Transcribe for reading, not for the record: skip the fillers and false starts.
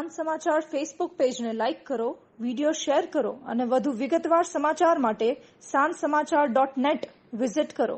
સાંજ સમાચાર ફેસબુક પેજને લાઇક કરો, વિડીયો શેર કરો અને વધુ વિગતવાર સમાચાર માટે sanssamachar.net વિઝિટ કરો.